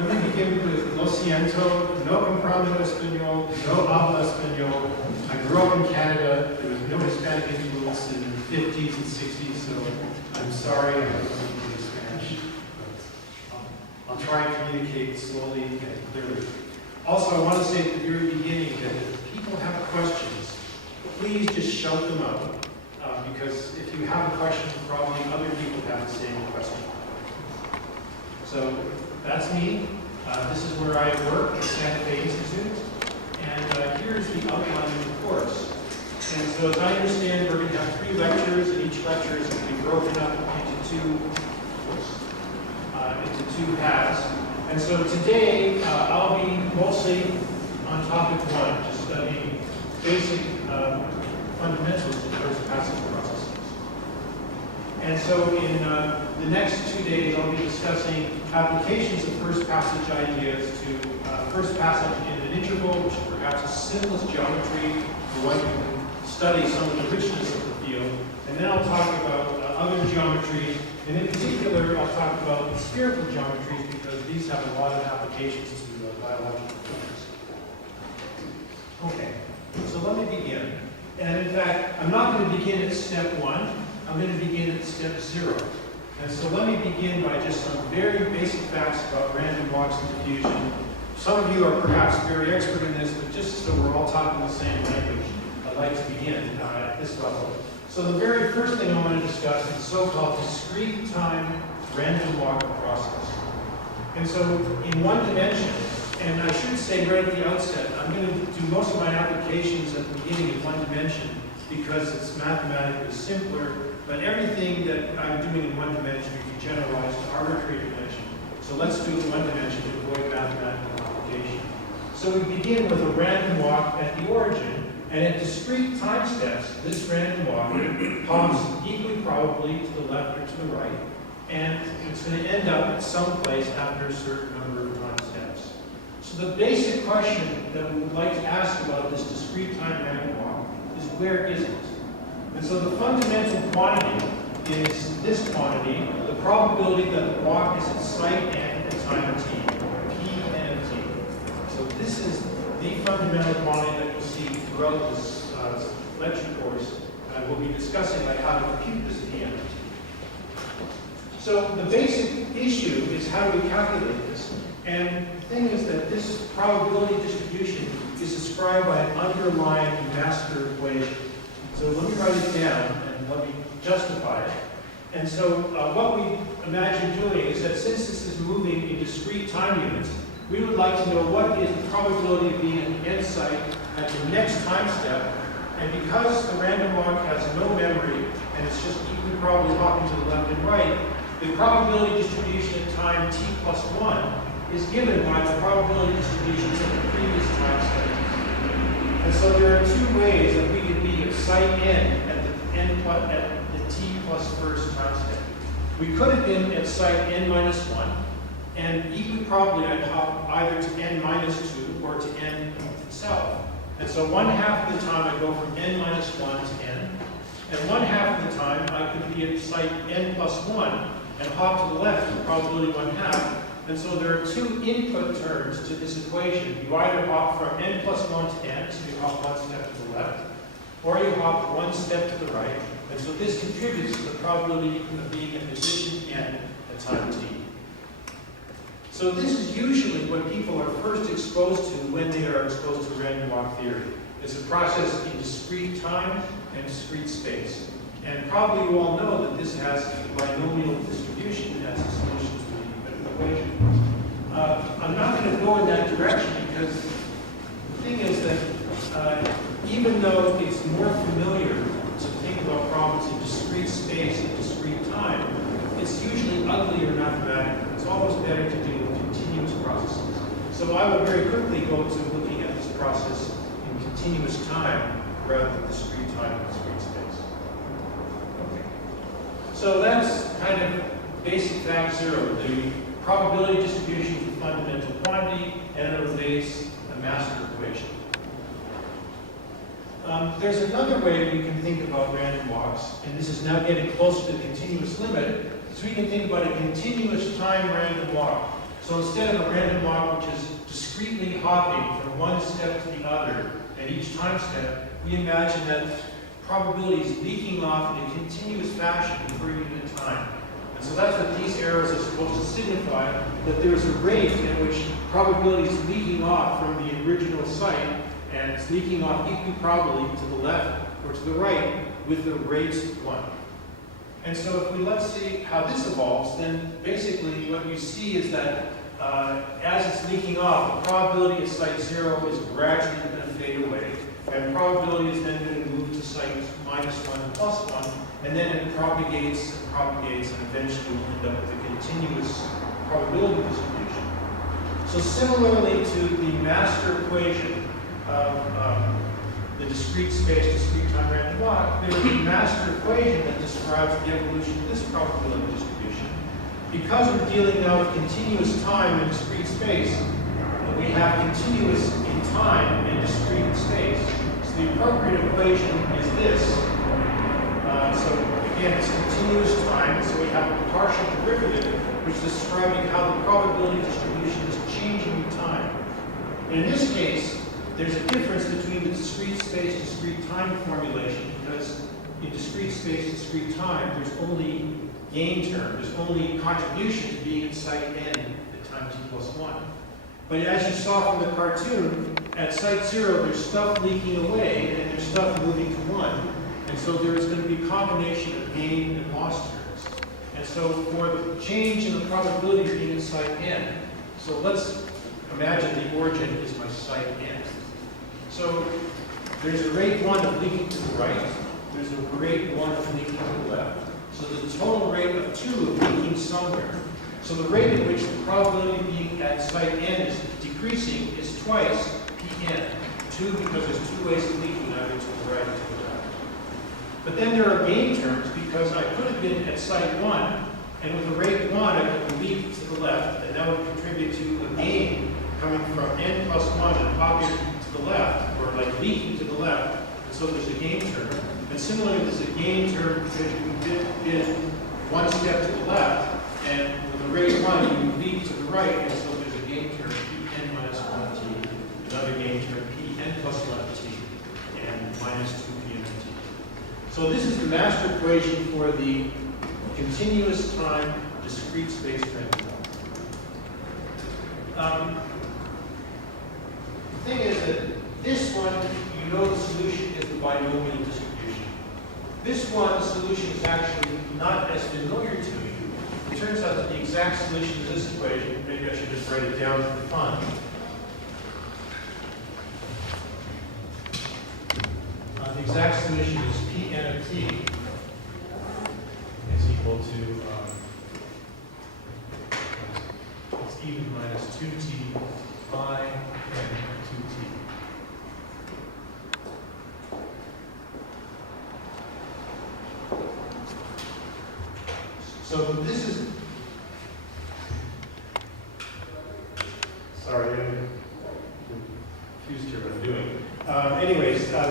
Let me begin with lo siento, no comprendo español, no hablo español. I grew up in Canada. There was no Hispanic influence in the 50s and 60s, so I'm sorry I don't speak Spanish. I'll try and communicate slowly and clearly. Also, I want to say at the very beginning that if people have questions, please just shout them out. Because if you have a question, probably other people have the same question. So that's me. This is where I work at Santa Fe Institute. And here's the outline of the course. And so as I understand, we're going to have 3 lectures, and each lecture is going to be broken up into two halves. And so today, I'll be mostly on topic 1, just studying basic fundamentals of first passage processes. And so in the next 2 days, I'll be discussing applications of first passage ideas to first passage in an interval, which is perhaps a simplest geometry for one who can study some of the richness of the field. And then I'll talk about other geometries, and in particular, I'll talk about spherical geometries because these have a lot of applications to biological physics. Okay, so let me begin. And in fact, I'm not going to begin at step 1. I'm going to begin at step 0. And so let me begin by just some very basic facts about random walks and diffusion. Some of you are perhaps very expert in this, but just so we're all talking the same language, I'd like to begin at this level. So the very first thing I want to discuss is the so-called discrete time random walk process. And so in one dimension, and I should say right at the outset, I'm going to do most of my applications at the beginning in one dimension because it's mathematically simpler, but everything that I'm doing in one dimension can be generalized to arbitrary dimension. So let's do it in one dimension to avoid mathematical complication. So we begin with a random walk at the origin, and at discrete time steps, this random walk hops equally probably to the left or to the right, and it's going to end up at some place after a certain number of time steps. So the basic question that we would like to ask about this discrete time random walk is where is it? And so the fundamental quantity is this quantity, the probability that the walk is at site n at time t, P(n) of t. So this is the fundamental quantity that you'll see throughout this lecture course. We'll be discussing like how to compute this P(n) of t. So the basic issue is how do we calculate this? And the thing is that this probability distribution is described by an underlying master equation. So let me write it down and let me justify it. And so what we imagine doing is that since this is moving in discrete time units, we would like to know what is the probability of being at the end site at the next time step. And because the random walk has no memory and it's just equally probably hopping to the left and right, the probability distribution at time t plus 1 is given by the probability distributions at the previous time step. And so there are 2 ways that we could be at site n at the t plus first time step. We could have been at site n minus 1, and equally probably I'd hop either to n minus 2 or to n itself. And so 1/2 of the time I go from n minus 1 to n, and 1/2 of the time I could be at site n plus 1 and hop to the left with probability 1/2. And so there are 2 input terms to this equation. You either hop from n plus 1 to n, so you hop 1 step to the left, or you hop 1 step to the right. And so this contributes to the probability of being at position n at time t. So this is usually what people are first exposed to when they are exposed to random walk theory. It's a process in discrete time and discrete space. And probably you all know that this has a binomial distribution as a solution to the equation. I'm not going to go in that direction because the thing is that even though it's more familiar to think about problems in discrete space and discrete time, it's usually uglier mathematically. It's always better to deal with continuous processes. So I will very quickly go to looking at this process in continuous time rather than discrete time and discrete space. Okay. So that's kind of basic fact 0. The probability distribution of the fundamental quantity and it obeys a master equation. There's another way we can think about random walks, and this is now getting closer to the continuous limit, so we can think about a continuous time random walk. So So instead of a random walk which is discretely hopping from one step to the other at each time step, we imagine that probability is leaking off in a continuous fashion per unit of time. And so that's what these arrows are supposed to signify, that there's a rate at which probability is leaking off from the original site, and it's leaking off equally probably to the left or to the right with the raised one. And so if we let's see how this evolves, then basically what you see is that as it's leaking off, the probability at site 0 is gradually going to fade away, and probability is then going to move to site -1 and +1, and then it propagates and propagates, and eventually we'll end up with a continuous probability distribution. So similarly to the master equation of the discrete space, discrete time random walk, there is a master equation that describes the evolution of this probability distribution. Because we're dealing now with continuous time in discrete space, we have continuous in time and discrete space. So the appropriate equation is this. So again, it's continuous time, so we have a partial derivative which is describing how the probability distribution is changing in time. And in this case, there's a difference between the discrete space, discrete time formulation, because in discrete space, discrete time, there's only gain term, there's only contribution to being at site n at time t+1. But as you saw from the cartoon, at site 0, there's stuff leaking away, and there's stuff moving to 1. And so there's going to be a combination of gain and loss terms. And so for the change in the probability of being at site n, so let's imagine the origin is my site n. So there's a rate 1 of leaking to the right, there's a rate 1 of leaking to the left. So the total rate of 2 of leaking somewhere. So the rate at which the probability of being at site n is decreasing is twice Pn. 2 because there's 2 ways of leaking, either to the right or to the left. But then there are gain terms because I could have been at site 1, and with the rate 1 I could leak to the left, and that would contribute to a gain coming from n+1 and popping to the left, or like leaking to the left, and so there's a gain term. And similarly, there's a gain term because you've been one step to the left, and with the rate 1, you leak to the right, and so there's a gain term Pn-1t, another gain term Pn+1t, and -2Pn(t). So this is the master equation for the continuous time discrete space random walk. The thing is that this one, you know the solution is the binomial distribution. This one, the solution is actually not as familiar to you. It turns out that the exact solution to this equation, maybe I should just write it down for fun. The exact solution is Pn of t is equal to it's even minus 2t by n2t. So this is, sorry, I'm confused here what I'm doing.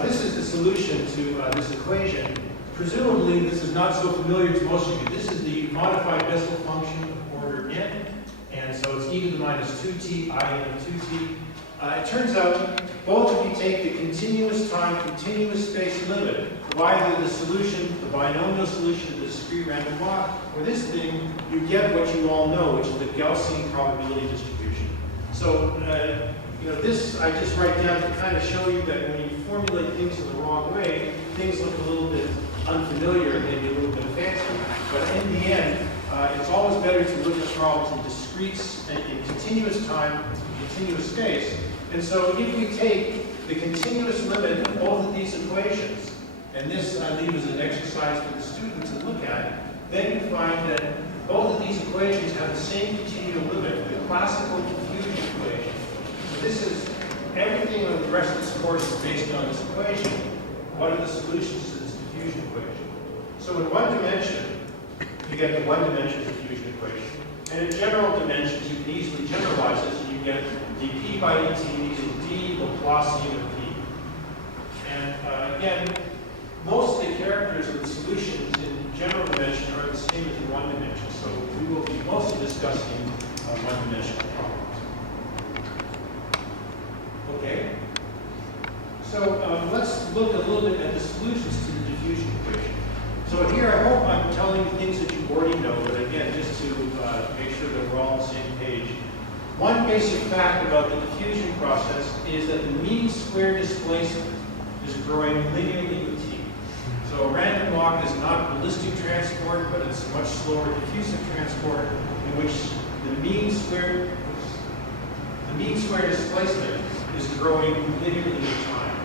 This is the solution to this equation. Presumably, this is not so familiar to most of you. This is the modified Bessel function of order n, and so it's e to the minus 2t, I n of 2t. It turns out both of you take the continuous time, continuous space limit of either the solution, the binomial solution of the discrete random walk, or this thing, you get what you all know, which is the Gaussian probability distribution. So, this I just write down to kind of show you that when you formulate things in the wrong way, things look a little bit unfamiliar and maybe a little bit fancy. But in the end, it's always better to look at problems in discrete, in continuous time, in continuous space. And so if we take the continuous limit of both of these equations, and this I leave as an exercise for the student to look at, then you find that both of these equations have the same continual limit, the classical diffusion equation. So this is everything on the rest of this course is based on this equation. What are the solutions to this diffusion equation? So in one dimension, you get the one-dimensional diffusion equation. And in general dimensions, you can easily generalize this, and you get dp by dt equals d Laplacian of p. And again, most of the characters of the solutions in general dimension are the same as in one dimension. So we will be mostly discussing one dimension. look a little bit at the solutions to the diffusion equation. So here, I hope I'm telling you things that you already know, but again, just to make sure that we're all on the same page. One basic fact about the diffusion process is that the mean square displacement is growing linearly with t. So a random walk is not ballistic transport, but it's much slower diffusive transport in which the mean square displacement is growing linearly with time.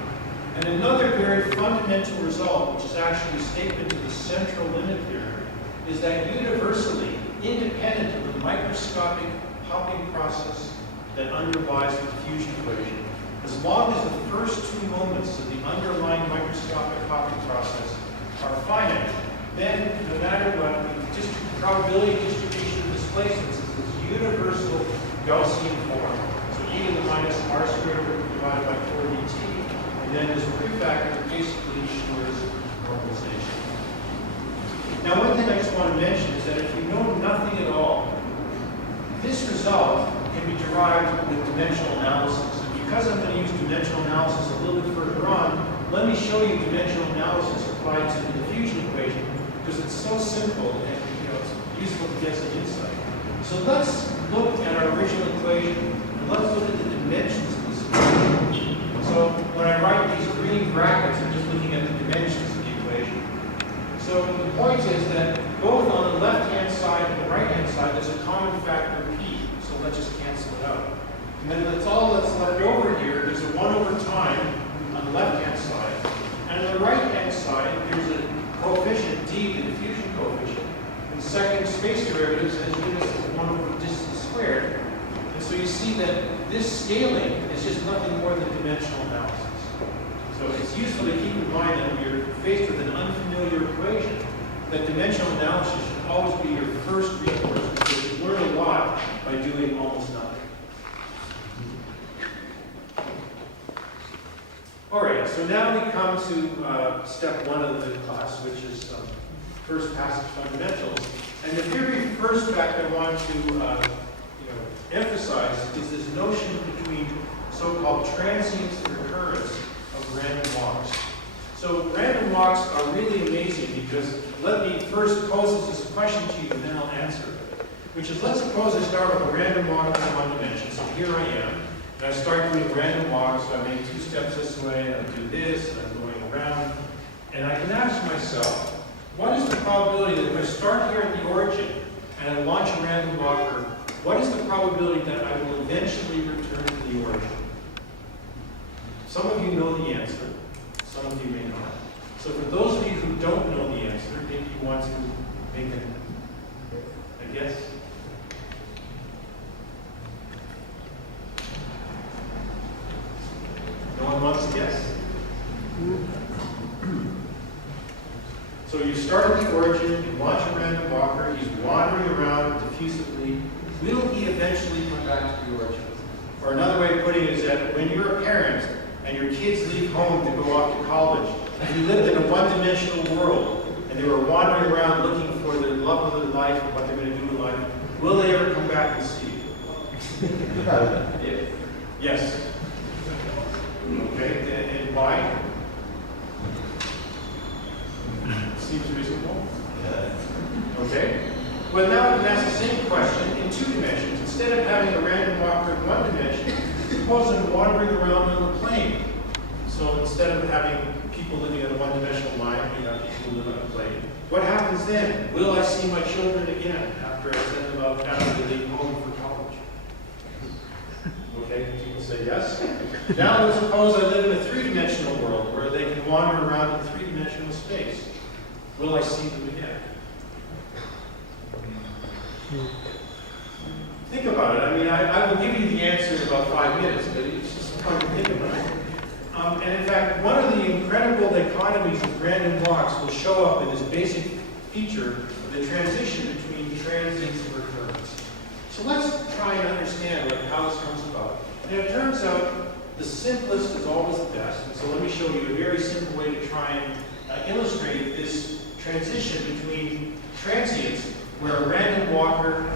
And another very fundamental result, which is actually a statement of the central limit theorem, is that universally, independent of the microscopic popping process that underlies the diffusion equation, as long as the first two moments of the underlying microscopic popping process are finite, then no matter what, the probability distribution of displacements is this universal Gaussian form. So e to the minus r squared divided by 4 dt, and then this prefactor basically ensures normalization. Now, one thing I just want to mention is that if you know nothing at all, this result can be derived with dimensional analysis. And because I'm going to use dimensional analysis a little bit further on, let me show you dimensional analysis applied to the diffusion equation, because it's so simple and it's useful to get some insight. So let's look at our original equation, and let's look at the dimensions of this equation. So when I write these green brackets, I'm just looking at the dimensions of the equation. So the point is that both on the left-hand side and the right-hand side, there's a common factor p. So let's just cancel it out. And then that's all that's left over here. There's a 1 over time on the left-hand side. And on the right-hand side, there's a coefficient d, the diffusion coefficient. And the second space derivative says units is 1 over distance squared. And so you see that this scaling is just nothing more than dimensional analysis. So it's useful to keep in mind that when you're faced with an unfamiliar equation, that dimensional analysis should always be your first recourse, because you learn a lot by doing almost nothing. All right, so now we come to step 1 of the class, which is first passage fundamentals. And the very first fact I want to emphasize is this notion between so-called transience and recurrence of random walks. So random walks are really amazing because let me first pose this question to you and then I'll answer it. Which is, let's suppose I start with a random walk in 1 dimension. So here I am, and I start doing random walks. So I make 2 steps this way, and I do this, and I'm going around. And I can ask myself, what is the probability that if I start here at the origin and I launch a random walker, what is the probability that I will eventually return to the origin? Some of you know the answer. Some of you may not. So for those of you who don't know the answer, maybe you want to make a guess? No one wants to guess? So you start at the origin, you launch a random walker, he's wandering around diffusively. Will he eventually come back to the origin? Or another way of putting it is that when you're a parent and your kids leave home to go off to college, and you lived in a one-dimensional world, and they were wandering around looking for the love of their life and what they're going to do in life, will they ever come back and see you? Yes. Okay, and why? Seems reasonable. Okay. Well, now we can ask the same question in 2 dimensions. Instead of having a random walker in 1 dimension, suppose I'm wandering around on the plane. So instead of having people living on a 1-dimensional line, we have people who live on a plane. What happens then? Will I see my children again after I send them out after they leave home for college? Okay, people say yes. Now let's suppose I live in a 3-dimensional world where they can wander around in 3-dimensional space. Will I see them again? Think about it. I mean, I will give you the answer in about 5 minutes, but it's just fun to think about it. And in fact, one of the incredible dichotomies of random walks will show up in this basic feature of the transition between transience and recurrence. So let's try and understand how this comes about. And it turns out the simplest is always the best. And so let me show you a very simple way to try and illustrate this transition between transience, where a random walker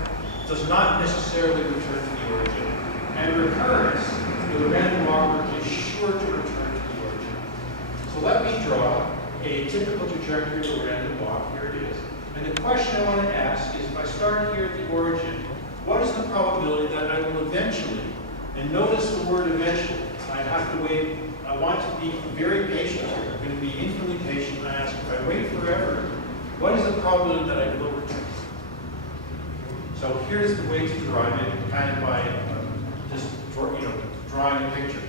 does not necessarily return to the origin, and recurrence, where the random walker is sure to return to the origin. So trajectory of a random walk. Here it is. And the question I want to ask is, if I start here at the origin, what is the probability that I will eventually, and notice the word eventually, I have to wait, I want to be very patient here. I'm going to be infinitely patient. I ask, if I wait forever, what is the probability that I will return? So here's the way to derive it, kind of by just drawing a picture.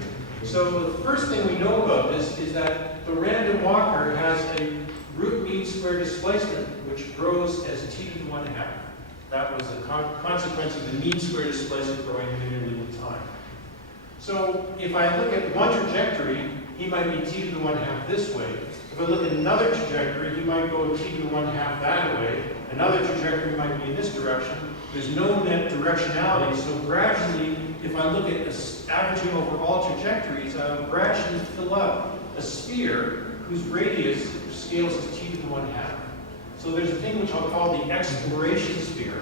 So the first thing we know about this is that the random walker has a root mean square displacement, which grows as t to the 1/2. That was a consequence of the mean square displacement growing linearly with time. So if I look at one trajectory, he might be t to the 1/2 this way. If I look at another trajectory, he might go t to the 1/2 that way. Another trajectory might be in this direction. There's no net directionality, so gradually, if I look at averaging over all trajectories, I'll gradually fill up a sphere whose radius scales as t to the 1/2. So there's a thing which I'll call the exploration sphere,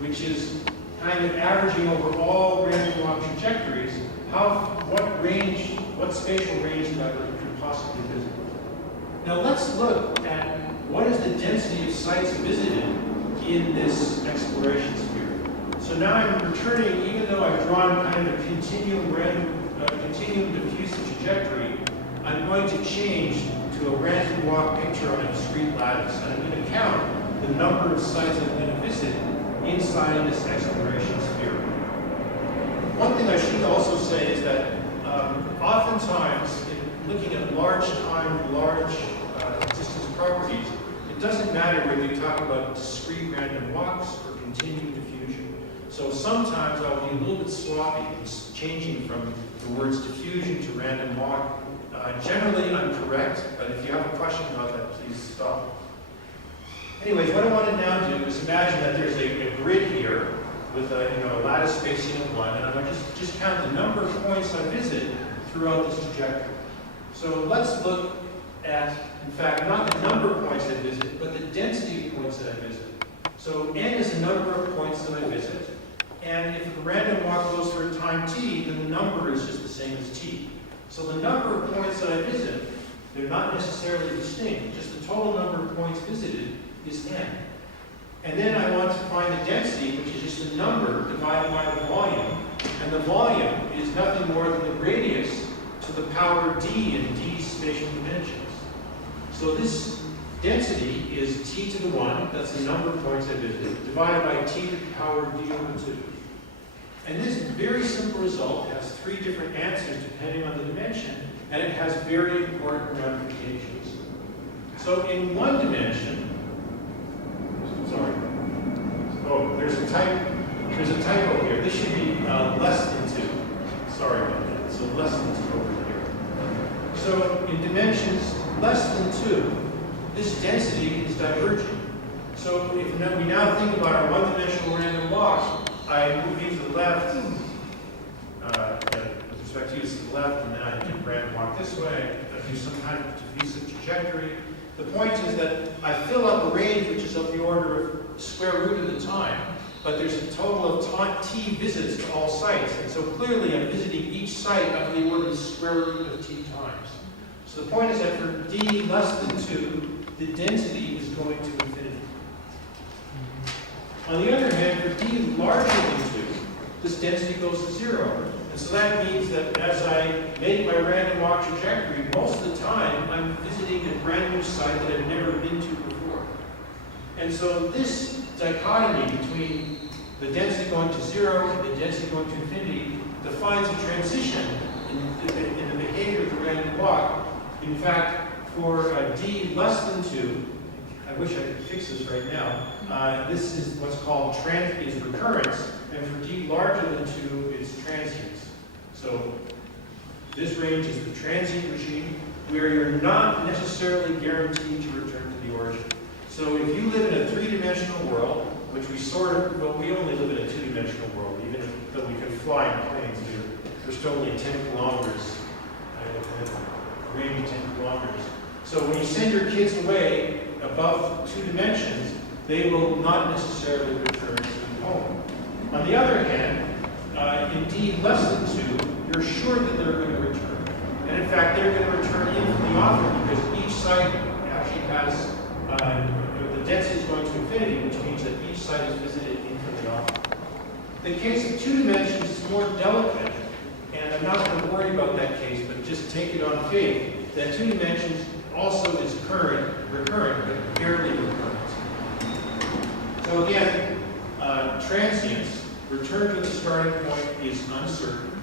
which is kind of averaging over all random walk trajectories, what spatial range that I could possibly visit. Now let's look at what is the density of sites visited in this exploration sphere. So now I'm returning, even though I've drawn kind of a continuum diffuse trajectory, I'm going to change to a random walk picture on a discrete lattice. And I'm going to count the number of sites I'm going to visit inside this exploration sphere. One thing I should also say is that oftentimes, in looking at large time, large distance properties, it doesn't matter whether you talk about discrete random walks or continuum diffusion. So sometimes I'll be a little bit sloppy, changing from the words diffusion to random walk. Generally, I'm correct, but if you have a question about that, please stop. Anyways, what I want to now do is imagine that there's a grid here with a lattice spacing of 1, and I'm going to just count the number of points I visit throughout this trajectory. So let's look at, in fact, not the number of points I visit, but the density of points that I visit. So n is the number of points that I visit, and if a random walk goes for a time t, then the number is just the same as t. So the number of points that I visit, they're not necessarily distinct, just the total number of points visited is n. And then I want to find the density, which is just the number divided by the volume. And the volume is nothing more than the radius to the power d in d spatial dimensions. So this density is t to the 1, that's the number of points I visited, divided by t to the power d over 2. And this very simple result has 3 different answers depending on the dimension, and it has very important ramifications. So in one dimension, there's a typo here. This should be less than 2. Sorry about that. So less than 2 over here. So in dimensions less than 2, this density is diverging. So if we now think about our one-dimensional random walk, I move you to the left, with respect to you to the left, and then I do random walk this way. I do some kind of diffusive trajectory. The point is that I fill up a range which is of the order of square root of the time, but there's a total of t visits to all sites, and so clearly I'm visiting each site of the order of the square root of t times. So the point is that for d less than 2, the density is going to infinity. On the other hand, for d larger than 2, this density goes to 0. And so that means that as I make my random walk trajectory, most of the time I'm visiting a brand new site that I've never been to before. And so this dichotomy between the density going to 0 and the density going to infinity defines a transition in the behavior of the random walk. In fact, for d less than 2, I wish I could fix this right now, this is what's called recurrence, and for d larger than 2, it's transience. So this range is the transient regime, where you're not necessarily guaranteed to return to the origin. So if you live in a 3-dimensional world, which we we only live in a 2-dimensional world, even though we can fly in planes, we're still only 10 kilometers, a range of 10 kilometers. So when you send your kids away above 2 dimensions, they will not necessarily return to home. On the other hand, in d less than 2, you're sure that they're going to return. And in fact, they're going to return infinitely often because each site actually has the density is going to infinity, which means that each side is visited infinitely often. The case of 2 dimensions is more delicate, and I'm not going to worry about that case, but just take it on faith that 2 dimensions also is recurrent, but barely recurrent. So again, transience, return to the starting point is uncertain,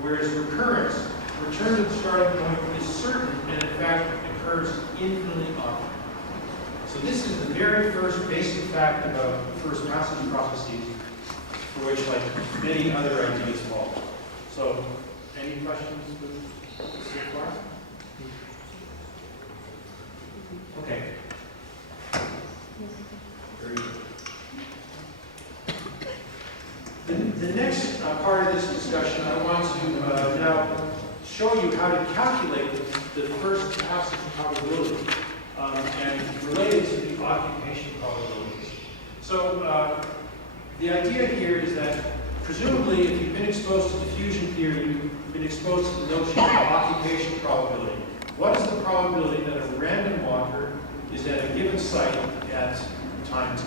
whereas recurrence, return to the starting point is certain, and in fact occurs infinitely often. So this is the very first basic fact about first passage processes, for which, like many other ideas, follow. So, any questions so far? Okay. Very good. The next part of this discussion, I want to now show you how to calculate the first passage probability and relate it to the occupation probabilities. So the idea here is that presumably if you've been exposed to diffusion theory, you've been exposed to the notion of occupation probability. What is the probability that a random walker is at a given site at time t?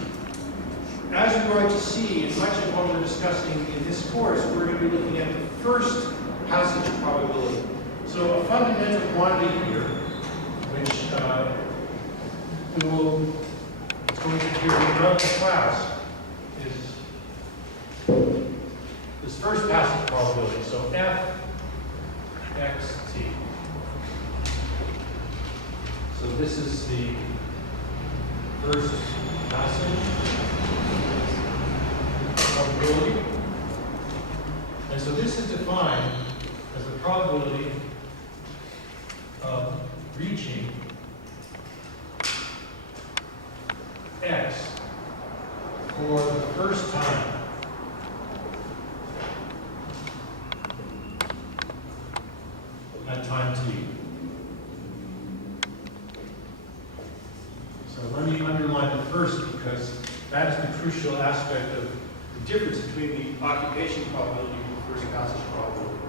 As you're going to see in much of what we're discussing in this course, we're going to be looking at the first passage probability. So a fundamental quantity here, which it's going to appear throughout the class, is this first passage probability. So f x t. So this is the first passage probability. And so this is defined as the probability of reaching x for the first time at time t. So let me underline the first because that is the crucial aspect of the difference between the occupation probability and the first passage probability.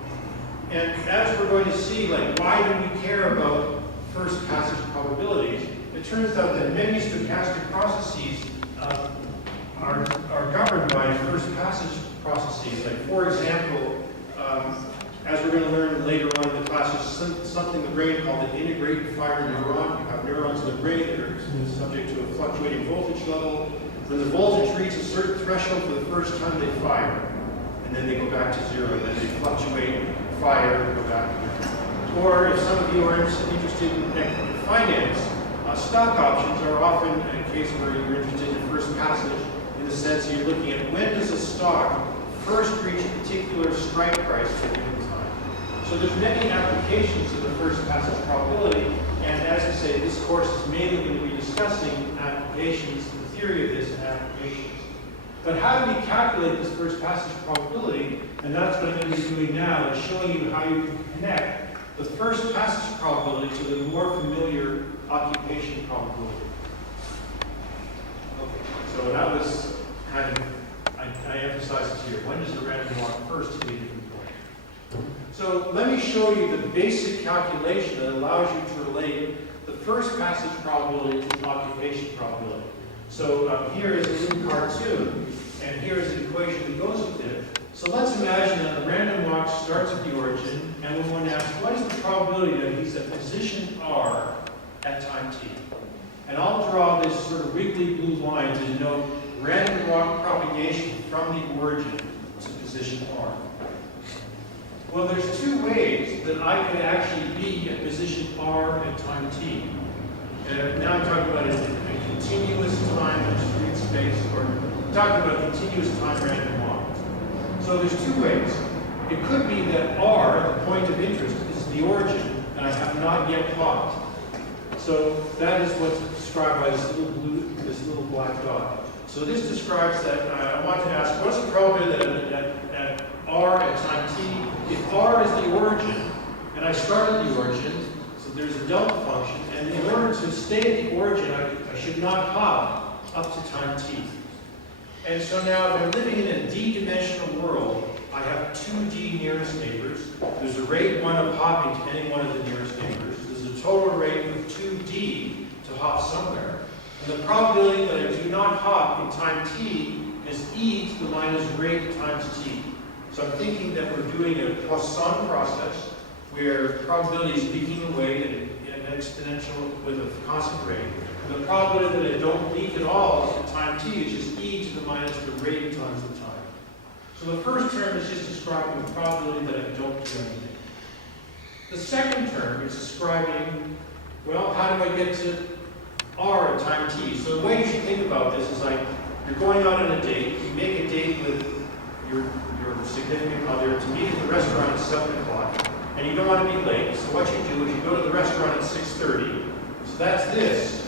And as we're going to see, like, why do we care about first passage probabilities? It turns out that many stochastic processes are governed by first passage processes. Like, for example, as we're going to learn later on in the class, there's something in the brain called an integrated fiber neuron. You have neurons in the brain that are subject to a fluctuating voltage level. When the voltage reaches a certain threshold for the first time, they fire. And then they go back to zero. And then they fluctuate, fire, and go back again. Or if some of you are interested in finance, stock options are often a case where you're interested in first passage in the sense that you're looking at when does a stock first reach a particular strike price at a given time. So there's many applications of the first passage probability, and as I say, this course is mainly going to be discussing applications, the theory of this and applications. But how do we calculate this first passage probability? And that's what I'm going to be doing now, is showing you how you can connect the first passage probability to the more familiar occupation probability. Okay, so that was kind of, I emphasize this here. When does the random walk first to be a different point? So let me show you the basic calculation that allows you to relate the first passage probability to the occupation probability. So here is a little cartoon, and here is the equation that goes with it. So let's imagine that the random walk starts at the origin, and we want to ask, what is the probability that he's at position R at time t? And I'll draw this sort of wiggly blue line to denote random walk propagation from the origin to position R. Well, there's two ways that I could actually be at position R at time t. And now I'm talking about a continuous time discrete space, or I'm talking about continuous time random walk. So there's two ways. It could be that R, the point of interest, is the origin, and I have not yet plotted. So that is what's described by this little blue, this little black dot. So this describes that I want to ask, what's the probability that at R at time t, if R is the origin, and I start at the origin, so there's a delta function, and in order to stay at the origin, I should not hop up to time t. And so now, if I'm living in a d-dimensional world, I have 2d nearest neighbors. There's a rate 1 of hopping to any one of the nearest neighbors. There's a total rate of 2d to hop somewhere. And the probability that I do not hop in time t is e to the minus rate times t. So I'm thinking that we're doing a Poisson process where probability is leaking away at an exponential with a constant rate. And the probability that I don't leak at all at time t is just e to the minus the rate times the time. So the first term is just describing the probability that I don't do anything. The second term is describing, well, how do I get to r at time t? So the way you should think about this is like, you're going out on a date, you make a date with your significant other to meet at the restaurant at 7 o'clock, and you don't want to be late, so what you do is you go to the restaurant at 6:30, so that's this.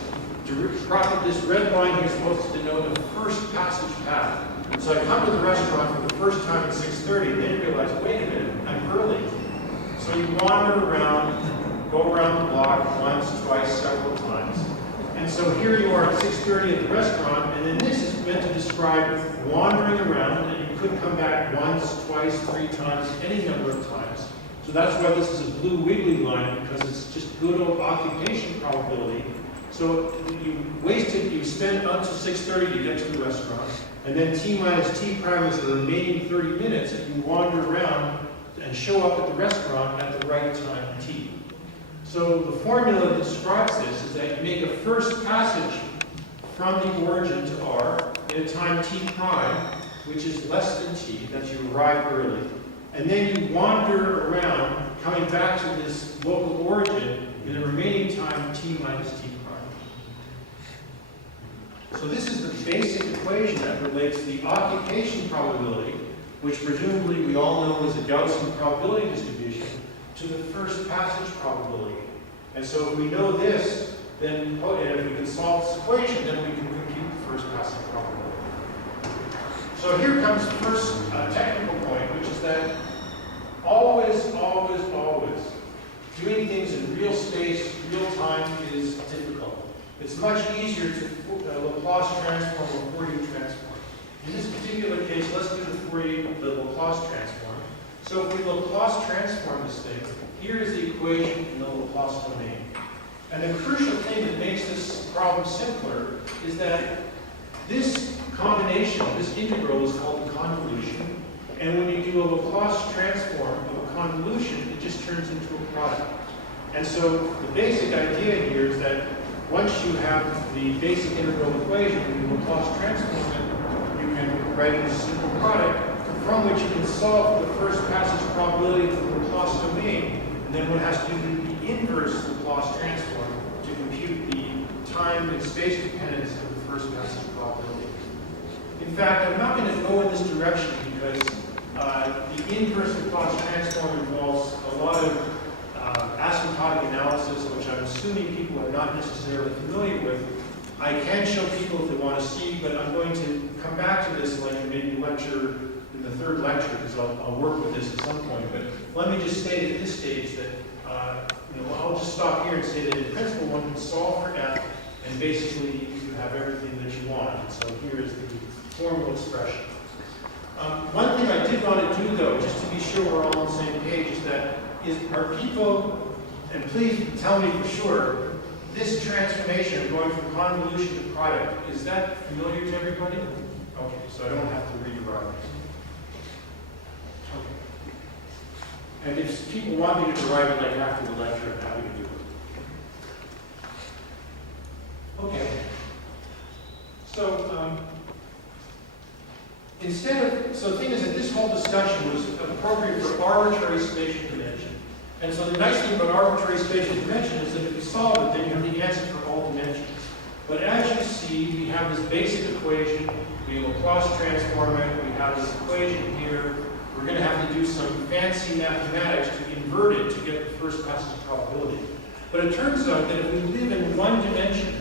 This red line here is supposed to denote the first passage path. So I come to the restaurant for the first time at 6:30, and then you realize, wait a minute, I'm early. So you wander around, go around the block once, twice, several times. And so here you are at 6:30 at the restaurant, and then this is meant to describe wandering around, and you could come back once, twice, 3 times, any number of times. So that's why this is a blue wiggly line, because it's just good old occupation probability. So you spend until 6:30 to get to the restaurant, and then t minus t prime is the remaining 30 minutes that you wander around and show up at the restaurant at the right time t. So the formula that describes this is that you make a first passage from the origin to r in a time t prime, which is less than t, that you arrive early. And then you wander around, coming back to this local origin in the remaining time t minus t prime. So this is the basic equation that relates the occupation probability, which presumably we all know is a Gaussian probability distribution, to the first passage probability. And so if we know this, then and if we can solve this equation, then we can compute the first passage probability. So here comes the first technical point, which is that always doing things in real space, real time is difficult. It's much easier to Laplace transform or Fourier transform. In this particular case, let's do the Laplace transform. So if we Laplace transform this thing, here is the equation in the Laplace domain. And the crucial thing that makes this problem simpler is that this combination, this integral, is called a convolution. And when you do a Laplace transform of a convolution, it just turns into a product. And so the basic idea here is that once you have the basic integral equation, when you Laplace transform it, you can write it as a simple product from which you can solve the first passage probability of the Laplace domain. And then one has to do the inverse Laplace transform to compute the time and space dependence of the first passage probability. In fact, I'm not going to go in this direction because the inverse Laplace transform involves a lot of asymptotic analysis, which I'm assuming people are not necessarily familiar with. I can show people if they want to see, but I'm going to come back to this like maybe lecture in the third lecture, because I'll work with this at some point. But let me just state at this stage that I'll just stop here and say that in principle one can solve for f, and basically you have everything that you want. And so here is the formal expression. One thing I did want to do, though, just to be sure we're all on the same page, is that are people, and please tell me for sure, this transformation of going from convolution to product, is that familiar to everybody? Okay, so I don't have to rewrite it. Okay. And if people want me to derive it like after the lecture, I'm happy to do it. Okay. So, so the thing is that this whole discussion was appropriate for arbitrary spatial dimension. And so the nice thing about arbitrary spatial dimension is that if you solve it, then you have the answer for all dimensions. But as you see, we have this basic equation, we Laplace transform it, we have this equation here. We're going to have to do some fancy mathematics to invert it to get the first passage probability. But it turns out that if we live in one dimension,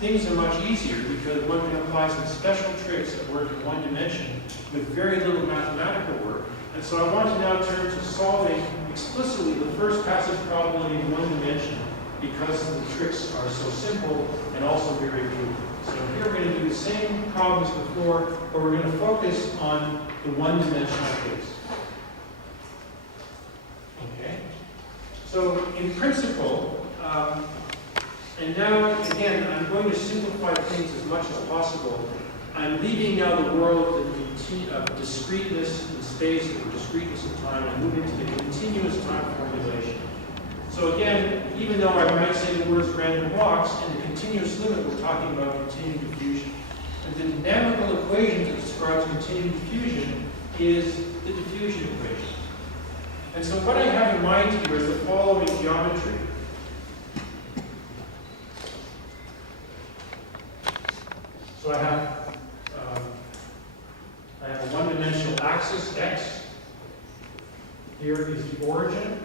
things are much easier because one can apply some special tricks that work in one dimension with very little mathematical work. And so I want to now turn to solving explicitly the first passage probability in one dimension because the tricks are so simple and also very good. So here we're going to do the same problems before, but we're going to focus on the one-dimensional case. Okay? So in principle, And now, again, I'm going to simplify things as much as possible. I'm leaving now the world of discreteness in space or discreteness in time and moving to the continuous time formulation. So again, even though I might say the words random walks, in the continuous limit we're talking about continued diffusion. And the dynamical equation that describes continued diffusion is the diffusion equation. And so what I have in mind here is the following geometry. So I have a one-dimensional axis, x. Here is the origin.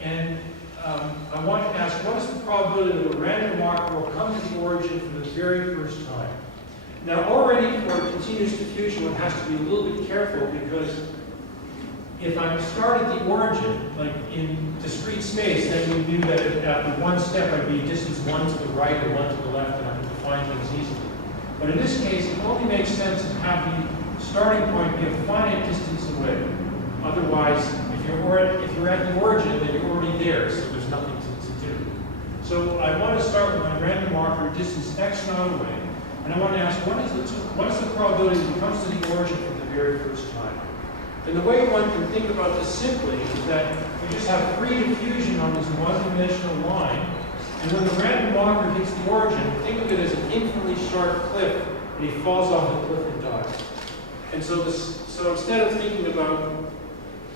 And I want to ask, what is the probability that a random walker will come to the origin for the very first time? Now, already for continuous diffusion, one has to be a little bit careful because if I start at the origin, like in discrete space, then we knew that after one step I'd be distance 1 to the right or 1 to the left, and I could define things easily. But in this case, it only makes sense to have the starting point be a finite distance away. Otherwise, if you're at the origin, then you're already there, so there's nothing to do. So I want to start with my random marker distance x naught away, and I want to ask, what is the probability that it comes to the origin for the very first time? And the way one can think about this simply is that you just have free diffusion on this one-dimensional line, and when the random walker hits the origin, think of it as an infinitely sharp cliff, and he falls off the cliff and dies. And so instead of thinking about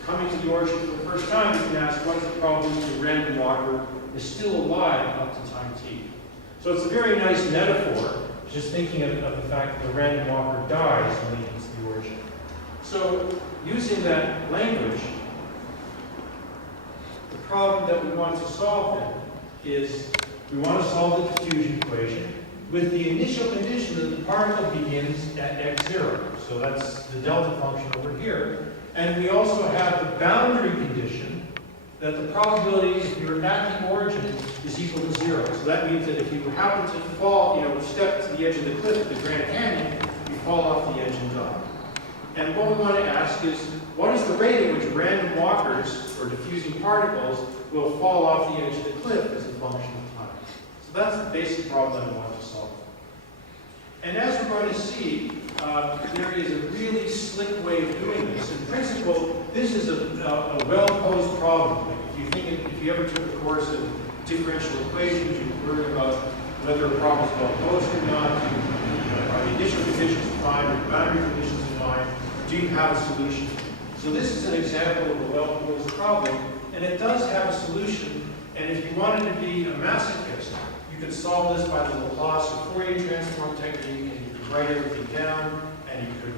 coming to the origin for the first time, you can ask, what is the probability the random walker is still alive up to time t? So it's a very nice metaphor, just thinking of the fact that the random walker dies when he hits the origin. So using that language, the problem that we want to solve then is we want to solve the diffusion equation with the initial condition that the particle begins at x0. So that's the delta function over here. And we also have the boundary condition that the probability if you're at the origin is equal to 0. So that means that if you happen to fall, step to the edge of the cliff at the Grand Canyon, you fall off the edge and die. And what we want to ask is, what is the rate at which random walkers, or diffusing particles, will fall off the edge of the cliff as a function of time? So that's the basic problem that I want to solve. And as we're going to see, there is a really slick way of doing this. In principle, this is a well-posed problem. If you ever took a course of differential equations, you learn about whether a problem is well-posed or not. Are the initial conditions defined, or the boundary conditions defined? Do you have a solution? So this is an example of a well-posed problem, and it does have a solution. And if you wanted to be a masochist, you could solve this by the Laplace or Fourier transform technique, and you could write everything down, and you could,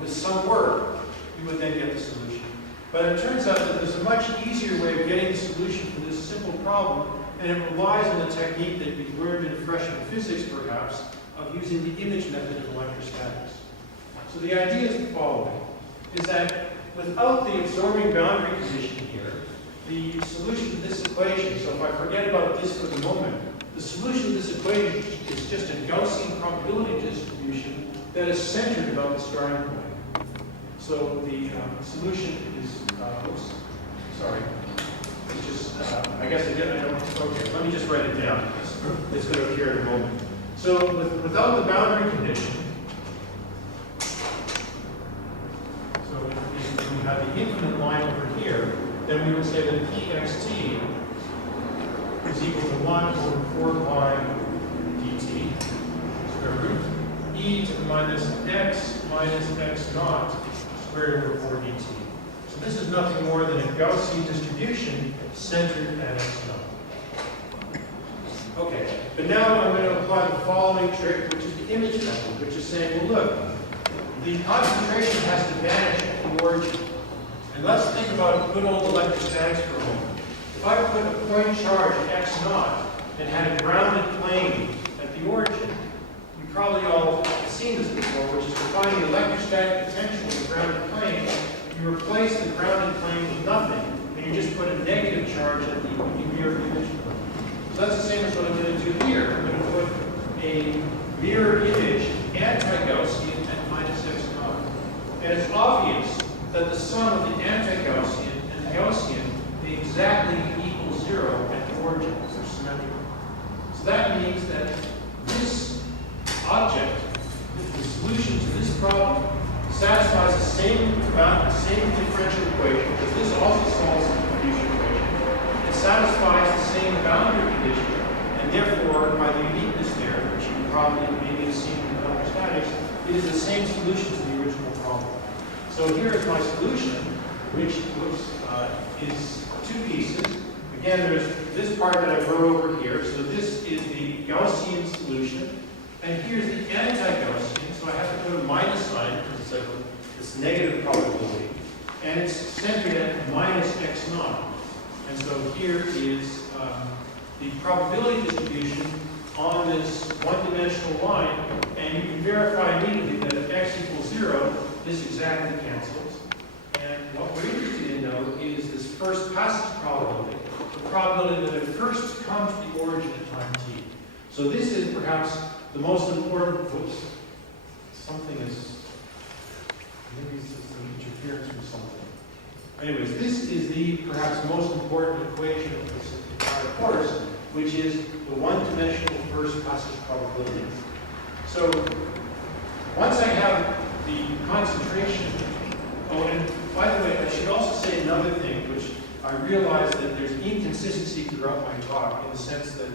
with some work, you would then get the solution. But it turns out that there's a much easier way of getting the solution for this simple problem, and it relies on the technique that we learned in freshman physics, perhaps, of using the image method of electrostatics. So the idea is the following, is that without the absorbing boundary condition here, the solution to this equation, so if I forget about this for the moment, the solution to this equation is just a Gaussian probability distribution that is centered about the starting point. So the solution is, it's just, I guess again, okay, let me just write it down. It's going to appear in a moment. So without the boundary condition, so if we have the infinite line over here, then we would say that pxt is equal to 1 over 4 pi dt, square root, e to the minus x naught squared over 4 dt. So this is nothing more than a Gaussian distribution centered at x naught. Okay, but now I'm going to apply the following trick, which is the image method, which is saying, well, look, the concentration has to vanish at the origin. And let's think about good old electrostatics for a moment. If I put a point charge at x naught and had a grounded plane at the origin, you probably all have seen this before, which is defining the electrostatic potential of the grounded plane. You replace the grounded plane with nothing, and you just put a negative charge at the mirror image plane. So that's the same as what I'm going to do here. I'm going to put a mirror image anti-Gaussian at minus x naught. And it's obvious that the sum of the anti-Gaussian and the Gaussian, they exactly equal 0 at the origin. They're symmetrical. So that means probably maybe have seen in electrostatics, it is the same solution to the original problem. So here is my solution, which is two pieces. Again, there's this part that I wrote over here. So this is the Gaussian solution. And here's the anti-Gaussian. So I have to put a minus sign because it's like this negative probability. And it's centered at minus x naught. And so here is the probability distribution on this one-dimensional line. And you can verify immediately that if x equals 0, this exactly cancels. And what we're interested in, though, is this first passage probability. The probability that it first comes to the origin at time t. So this is perhaps the most important. Whoops. Something is. Maybe it's just an interference from something. Anyways, this is the perhaps most important equation of this entire course, which is the one-dimensional first passage probability. So once I have the concentration, oh, and by the way, I should also say another thing, which I realize that there's inconsistency throughout my talk in the sense that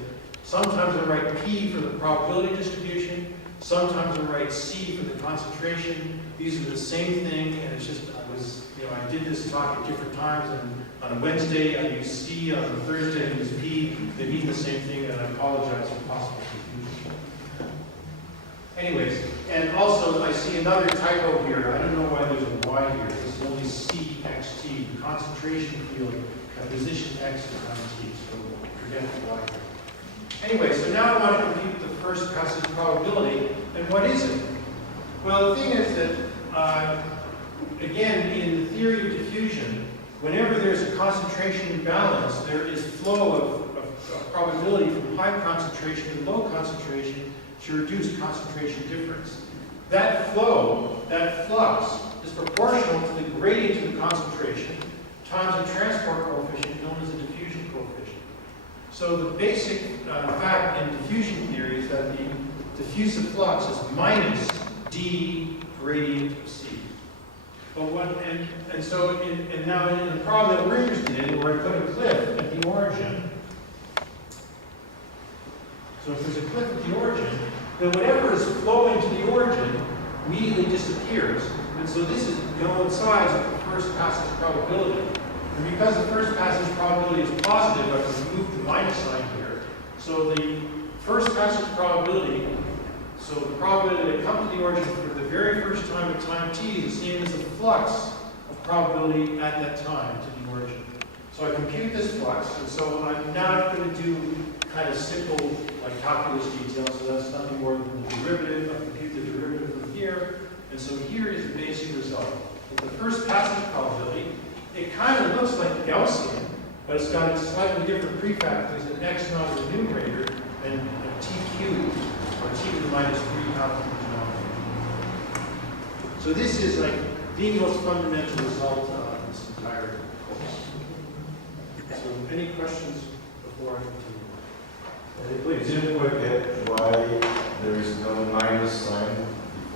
sometimes I write P for the probability distribution, sometimes I write C for the concentration. These are the same thing, and it's just, I did this talk at different times, and on a Wednesday I use C, on a Thursday I use P. They mean the same thing, and I apologize for possible confusion. Anyways, and also I see another typo here. I don't know why there's a Y here. This is only CXT, the concentration field at position X at time T, so forget the Y here. Anyway, so now I want to compute the first passage probability, and what is it? Well, the thing is that, again, in the theory of diffusion, whenever there's a concentration imbalance, there is flow of probability from high concentration to low concentration to reduce concentration difference. That flow, that flux, is proportional to the gradient of the concentration times the transport coefficient known as the diffusion coefficient. So the basic fact in diffusion theory is that the diffusive flux is minus d gradient of c. And so now in the problem that we're interested in, where I put a cliff at the origin, so if there's a cliff at the origin, then whatever is flowing to the origin immediately disappears. And so this is coincides with the first passage probability. And because the first passage probability is positive, I can remove the minus sign here. So the first passage probability, so the probability that comes to the origin for the very first time at time t is the same as the flux of probability at that time to the origin. So I compute this flux, and so I'm not going to do kind of simple like calculus details, so that's nothing more than the derivative. I compute the derivative from here, and so here is the basic result. With the first passage probability, it kind of looks like Gaussian, but it's got a slightly different prefix. There's an x naught as a numerator and a t cubed, or t to the minus 3 out in the denominator. So this is like the most fundamental result of this entire course. So any questions before I continue? Please. Didn't quite get why there is no minus sign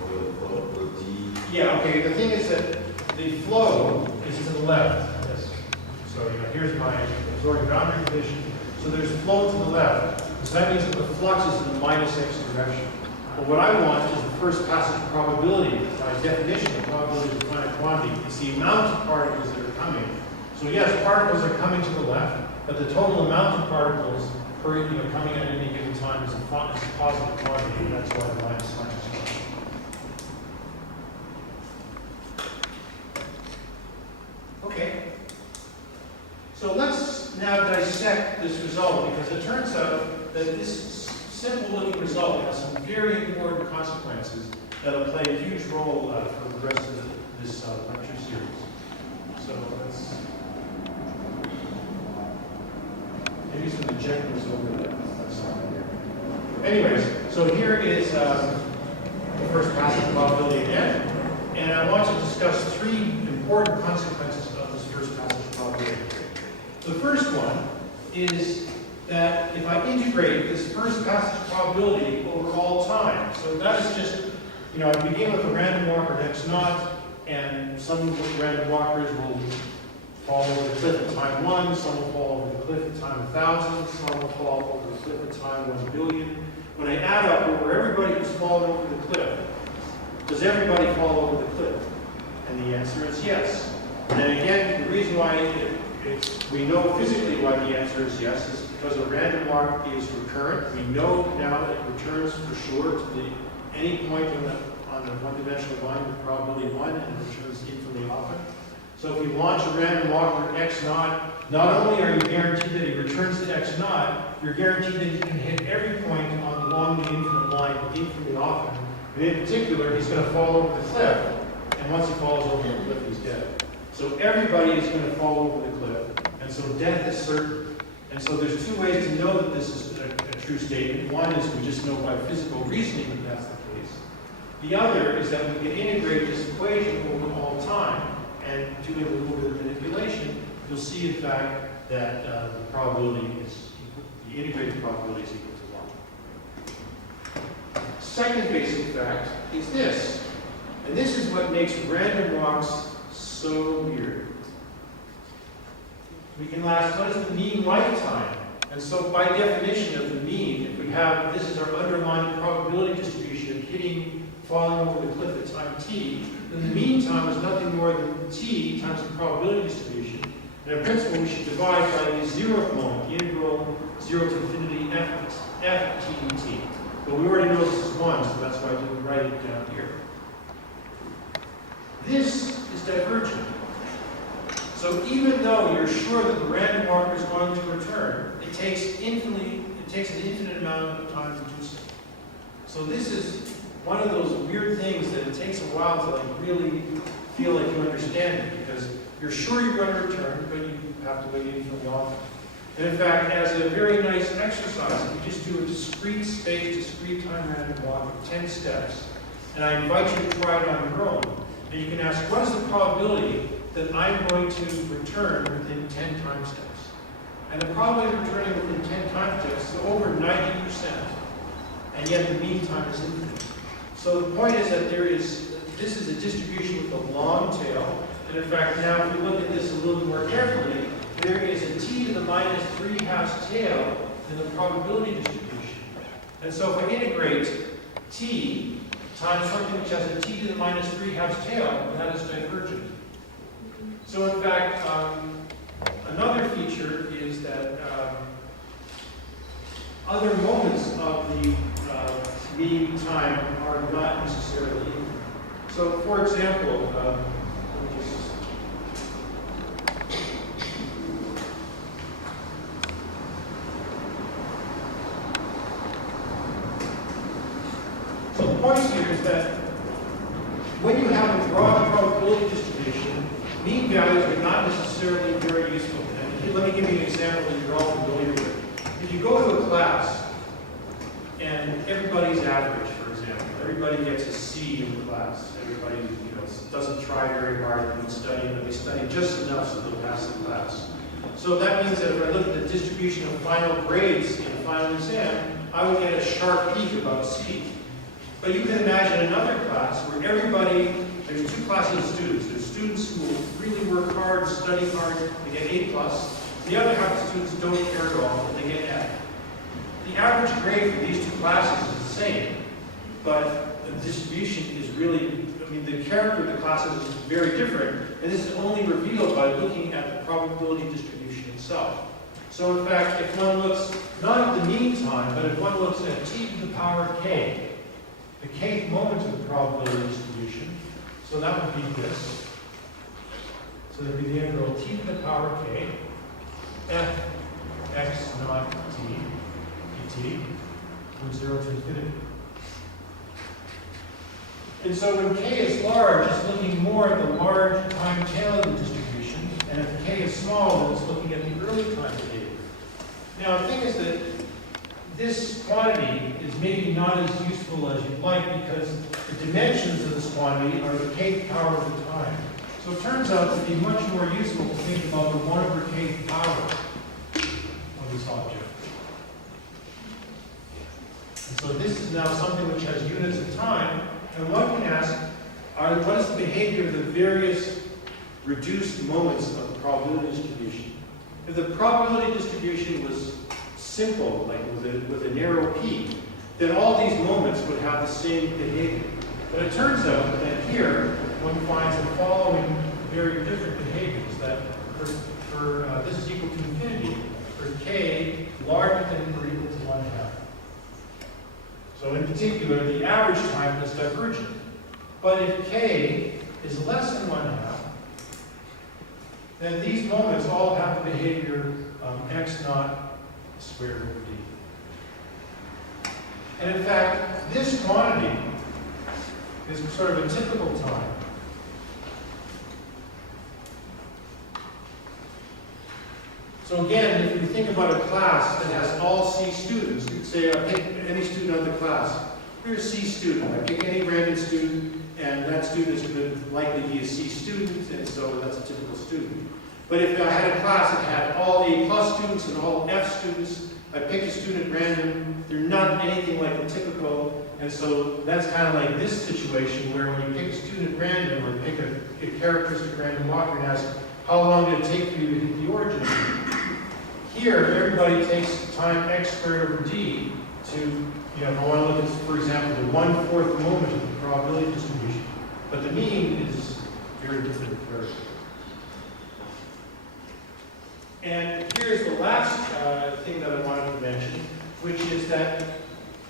before the flow, the d. Yeah, okay, the thing is that the flow is to the left. Yes. So here's my absorbing boundary condition. So there's flow to the left. So that means that the flux is in the minus x direction. But what I want is the first passage probability. By definition, the probability of a finite quantity. It's the amount of particles that are coming. So yes, particles are coming to the left, but the total amount of particles coming at any given time is a positive quantity, and that's why the minus sign is on. Okay. So let's now dissect this result, because it turns out that this simple-looking result has some very important consequences that will play a huge role for the rest of this lecture series. So let's maybe some injectors over there. That's not here. Anyways, so here is the first passage probability again, and I want to discuss three important consequences of this first passage probability. The first one is that if I integrate this first passage probability over all time, so that is just, I begin with a random walker x naught, and some random walkers will fall over the cliff at time 1, some will fall over the cliff at time 1,000, some will fall over the cliff at time 1 billion, when I add up over everybody who's fallen over the cliff, does everybody fall over the cliff? And the answer is yes. And again, the reason why we know physically why the answer is yes is because a random walk is recurrent. We know now that it returns for sure to any point on the one-dimensional line with probability 1, and it returns infinitely often. So if you launch a random walker x naught, not only are you guaranteed that he returns to x naught, you're guaranteed that he can hit every point along the infinite line infinitely often. And in particular, he's going to fall over the cliff, and once he falls over the cliff, he's dead. So everybody is going to fall over the cliff, and so death is certain. And so there's two ways to know that this is a true statement. One is we just know by physical reasoning that that's the case. The other is that we can integrate this equation over all time, and doing a little bit of manipulation, you'll see in fact that the probability is equal, the integrated probability is equal to 1. Second basic fact is this, and this is what makes random walks so weird. We can ask, what is the mean lifetime? And so by definition of the mean, if we have, this is our underlying probability distribution of hitting, falling over the cliff at time t, then the mean time is nothing more than t times the probability distribution. And in principle, we should divide by the zeroth moment, the integral 0 to infinity f t dt. But we already know this is 1, so that's why I didn't write it down here. This is divergent. So even though you're sure that the random walker is going to return, it takes an infinite amount of time to do so. So this is one of those weird things that it takes a while to really feel like you understand it, because you're sure you're going to return, but you have to wait infinitely often. And in fact, as a very nice exercise, you just do a discrete space, discrete time random walk of 10 steps. And I invite you to try it on your own. And you can ask, what is the probability that I'm going to return within 10 time steps? And the probability of returning within 10 time steps is over 90%. And yet the mean time is infinite. So the point is that this is a distribution with a long tail. And in fact, now if we look at this a little bit more carefully, there is a t to the minus 3/2 tail in the probability distribution. And so if I integrate t times something which has a t to the minus 3/2 tail, that is divergent. So in fact, another feature is that other moments of the mean time are not necessarily infinite. So for example, so the point here is that when you have a broad probability distribution, mean values are not necessarily very useful. And let me give you an example that you're all familiar with. If you go to a class and everybody's average, for example, everybody gets a C in the class. Everybody, doesn't try very hard in studying, but they study just enough so they'll pass the class. So that means that if I look at the distribution of final grades in a final exam, I would get a sharp peak about C. But you can imagine another class where there's two classes of students. There's students who will really work hard, study hard, they get A+. The other half of students don't care at all, and they get F. The average grade for these two classes is the same, but the distribution is really, the character of the classes is very different, and this is only revealed by looking at the probability distribution itself. So in fact, if one looks not at the mean time, but if one looks at t to the power k, the kth moment of the probability distribution, so that would be this. So there would be the integral t to the power k, f x naught t, dt, from 0 to infinity. And so when k is large, it's looking more at the large time tail of the distribution, and if k is small, then it's looking at the early time tail. Now the thing is that this quantity is maybe not as useful as you'd like because the dimensions of this quantity are the kth power of the time. So it turns out to be much more useful to think about the 1 over kth power of this object. And so this is now something which has units of time, and one can ask, what is the behavior of the various reduced moments of the probability distribution? If the probability distribution was simple, like with a narrow peak, then all these moments would have the same behavior. But it turns out that here, one finds the following very different behaviors, that this is equal to infinity, for k larger than or equal to 1/2. So in particular, the average time is divergent. But if k is less than 1/2, then these moments all have the behavior x naught squared over d. And in fact, this quantity is sort of a typical time. So again, if you think about a class that has all C students, you'd say, I pick any student of the class. Here's a C student. I pick any random student, and that student is going to likely be a C student, and so that's a typical student. But if I had a class that had all A+ students and all F students, I pick a student at random, they're not anything like the typical, and so that's kind of like this situation where when you pick a student at random, or pick a characteristic random walker and ask, how long did it take for you to hit the origin? Here, everybody takes time x squared over d to, if I want to look at, for example, the 1/4 moment of the probability distribution. But the mean is very different. And here's the last thing that I wanted to mention, which is that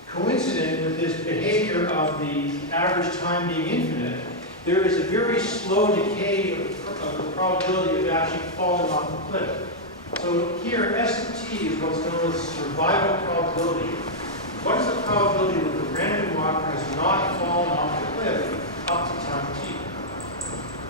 coincident with this behavior of the average time being infinite, there is a very slow decay of the probability of actually falling off the cliff. So here, S of t is what's known as survival probability. What is the probability that the random walker has not fallen off the cliff up to time t?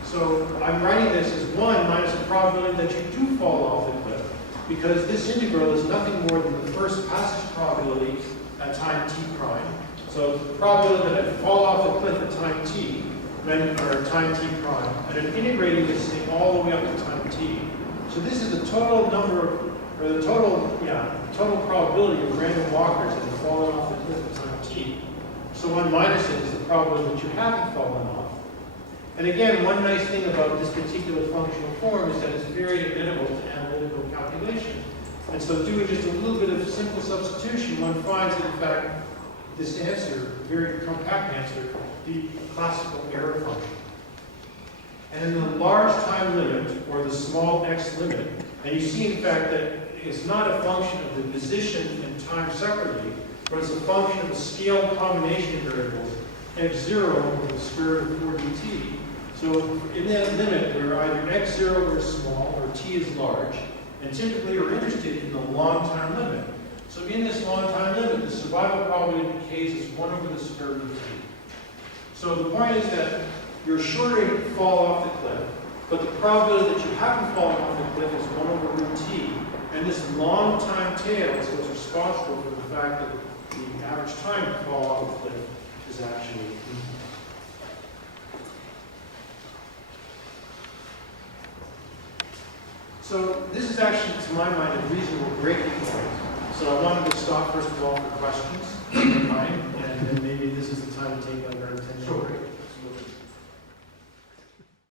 So I'm writing this as 1 minus the probability that you do fall off the cliff, because this integral is nothing more than the first passage probability at time t prime. So the probability that I fall off the cliff at time t, or time t prime, and I'm integrating this thing all the way up to time t. So this is the total number, or the total probability of random walkers that have fallen off the cliff at time t. So 1 minus it is the probability that you haven't fallen off. And again, one nice thing about this particular functional form is that it's very amenable to analytical calculation. And so doing just a little bit of simple substitution, one finds that in fact this answer, very compact answer, the classical error function. And in the large time limit, or the small x limit, and you see in fact that it's not a function of the position and time separately, but it's a function of the scale combination of variables, x0 over the square root of 4 dt. So in that limit, where either x0 is small or t is large, and typically we're interested in the long time limit. So in this long time limit, the survival probability of decays is 1 over the square root of t. So the point is that you're sure to fall off the cliff, but the probability that you haven't fallen off the cliff is 1 over root t. And this long time tail is what's responsible for the fact that the average time to fall off the cliff is actually infinite. So this is actually, to my mind, a reasonable breaking point. So I wanted to stop first of all for questions, and then maybe this is the time to take my